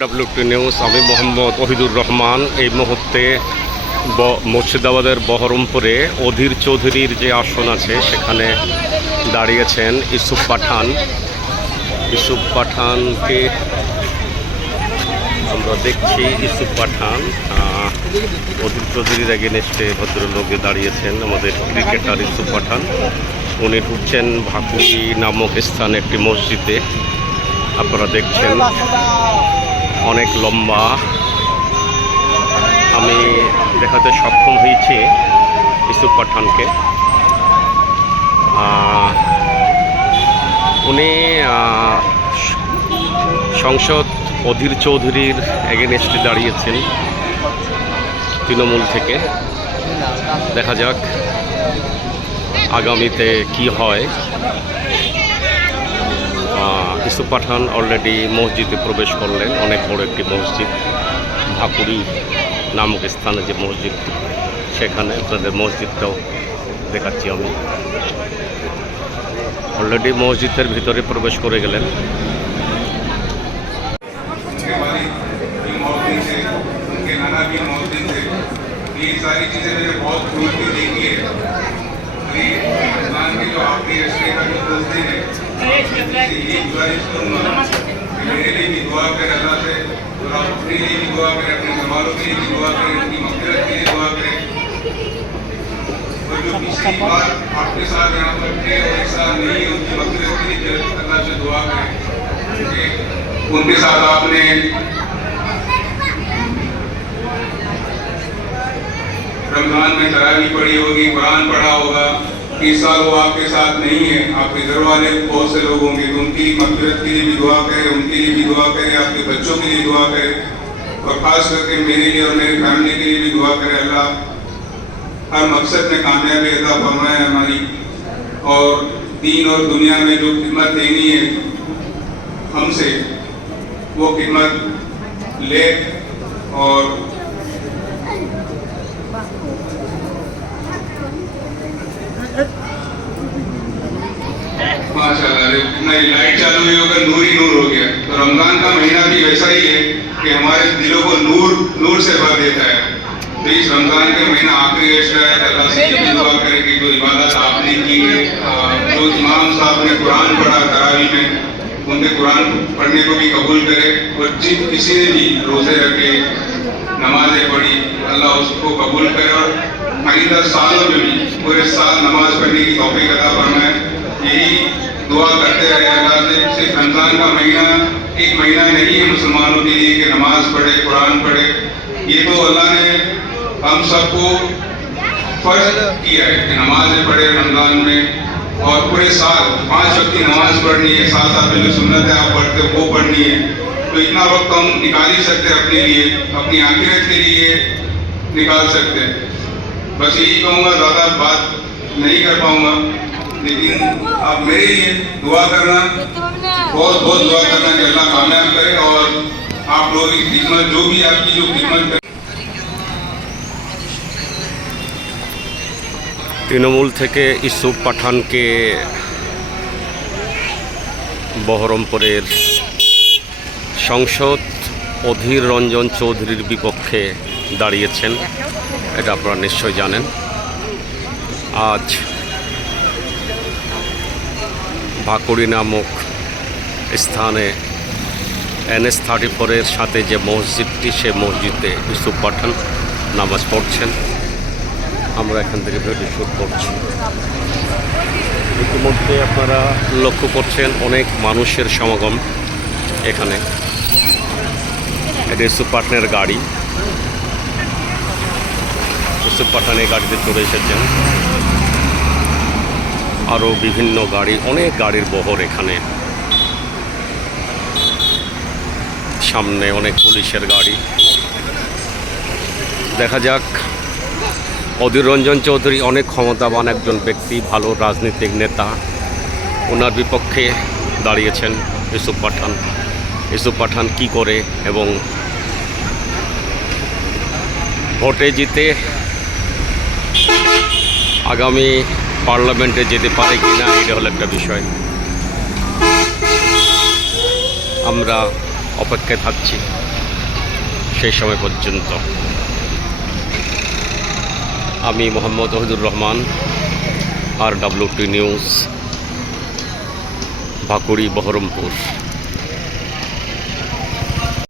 WT news, আমি মোহাম্মদ ওহিদুর রহমান। এই মুহূর্তে মুর্শিদাবাদের বহরমপুরে অধীর চৌধুরীর যে আসন আছে সেখানে দাঁড়িয়েছেন ইউসুফ পাঠান। ইউসুফ পাঠানকে আমরা দেখছি। ইউসুফ পাঠান অধীর চৌধুরীর এগেনস্টে ভদ্রলোকে দাঁড়িয়েছেন আমাদের ক্রিকেটার ইউসুফ পাঠান। উনি ঢুকছেন ভাকুড়ি নামক স্থানে একটি মসজিদে। আপনারা দেখছেন অনেক লম্বা। আমি দেখাতে সক্ষম হয়েছি ইউসুফ পাঠানকে। উনি সংসদ অধীর চৌধুরীর এগেনস্টে দাঁড়িয়েছেন তৃণমূল থেকে। দেখা যাক আগামীতে কি হয়। ইউসুফ পাঠান অলরেডি মসজিদে প্রবেশ করলেন। অনেক বড় একটি মসজিদ, ভাকুড়ি নামক স্থানে যে মসজিদ, সেখানে আপনাদের মসজিদটাও দেখাচ্ছি আমি। অলরেডি মসজিদের ভিতরে প্রবেশ করে গেলেন। मेरे लिए भी दुआ करें अल्लाह से, और आप अपने लिए भी दुआ करें, अपने घरवालों के लिए भी दुआ करें, उनकी मग़फ़िरत के लिए दुआ करें। और जो पिछली बार आपके साथ यहाँ पर थे और एक साथ नहीं, उनकी मग़फ़िरत के लिए अल्लाह से दुआ करें। उनके साथ आपने रमज़ान में तरावी पढ़ी होगी, कुरान पढ़ा होगा। इस साल वो आपके साथ नहीं है, आपके घर वाले बहुत से लोग होंगे, तो उनकी मग़फ़िरत के लिए भी दुआ करें, उनके लिए भी दुआ करें, आपके बच्चों के लिए दुआ करें, और ख़ास करके मेरे लिए और मेरी फैमिली के लिए भी दुआ करें। अल्लाह हर मकसद में कामयाबी अता फरमाए हमारी, और दीन और दुनिया में जो खिदमत लेनी है हमसे, वो खिदमत ले। और माशाअल्लाह, इतना लाइट चालू हुई होगा, नूर ही नूर हो गया। तो रमज़ान का महीना भी वैसा ही है कि हमारे दिलों को नूर नूर से भर देता है। तो इस रमज़ान के महीना आखिरी अशरा है, अल्लाह से ये दुआ करें कि जो इबादत आपने की है, जो इमाम साहब ने कुरान पढ़ा तरावी में, उनके कुरान पढ़ने को भी कबूल करे। और जिन किसी ने भी रोज़े रखे, नमाज़ें पढ़ी, अल्लाह उसको कबूल करे, और आइंदा सालों में भी पूरे साल नमाज़ पढ़ने की तौफीक अता फरमाए। यही दुआ करते रहे अल्लाह से। सिर्फ रमज़ान का महीना एक महीना नहीं है मुसलमानों के लिए कि नमाज पढ़े, कुरान पढ़े। ये तो अल्लाह ने हम सबको फ़र्ज किया है कि नमाज़ें पढ़े रमज़ान में, और पूरे साल 5 वक्त की नमाज पढ़नी है, साथ साथ में जो सुन्नत है आप पढ़ते वो पढ़नी है। तो इतना वक्त हम निकाल ही सकते हैं अपने लिए, अपनी आखिरत के लिए निकाल सकते हैं। बस यही कहूँगा, ज़्यादा बात नहीं कर पाऊँगा, लेकिन आप मेरे लिए दुआ करना, बहुत बहुत दुआ करना कि अल्लाह कामयाब करे, और आप लोगों की खिदमत, जो भी आपकी जो खिदमत करे। তৃণমূল থেকে ইউসুফ পাঠানকে বহরমপুরের সংসদ অধীর রঞ্জন চৌধুরীর বিপক্ষে দাঁড়িয়েছেন, এটা আপনারা নিশ্চয় জানেন। আজ ভাকুড়ি নামক স্থানে NH-34-এর সাথে যে মসজিদটি, সে মসজিদে ইউসুফ পাঠান নামাজ পড়ছেন। আমরা এখান থেকে ভিডিও শ্যুট করছি। ইতিমধ্যে আপনারা লক্ষ্য করছেন অনেক মানুষের সমাগম এখানে। এটা ইউসুফ পাঠানের গাড়ি। ইউসুফ পাঠান এই গাড়িতে চলে এসেছেন। আরও বিভিন্ন গাড়ি, অনেক গাড়ির বহর এখানে। সামনে অনেক পুলিশের গাড়ি। দেখা যাক। অধীর রঞ্জন চৌধুরী অনেক ক্ষমতাবান একজন ব্যক্তি, ভালো রাজনৈতিক নেতা। ওনার বিপক্ষে দাঁড়িয়েছেন ইউসুফ পাঠান। ইউসুফ পাঠান কী করে এবং ভোটে জিতে আগামী পার্লামেন্টে যেতে পারে কি না, এটা হলো একটা বিষয়। আমরা অপেক্ষায় থাকছি। সেই সময় পর্যন্ত। আমি মোহাম্মদ ওহিদুর রহমান, RWT নিউজ, ভাকুড়ি, বহরমপুর।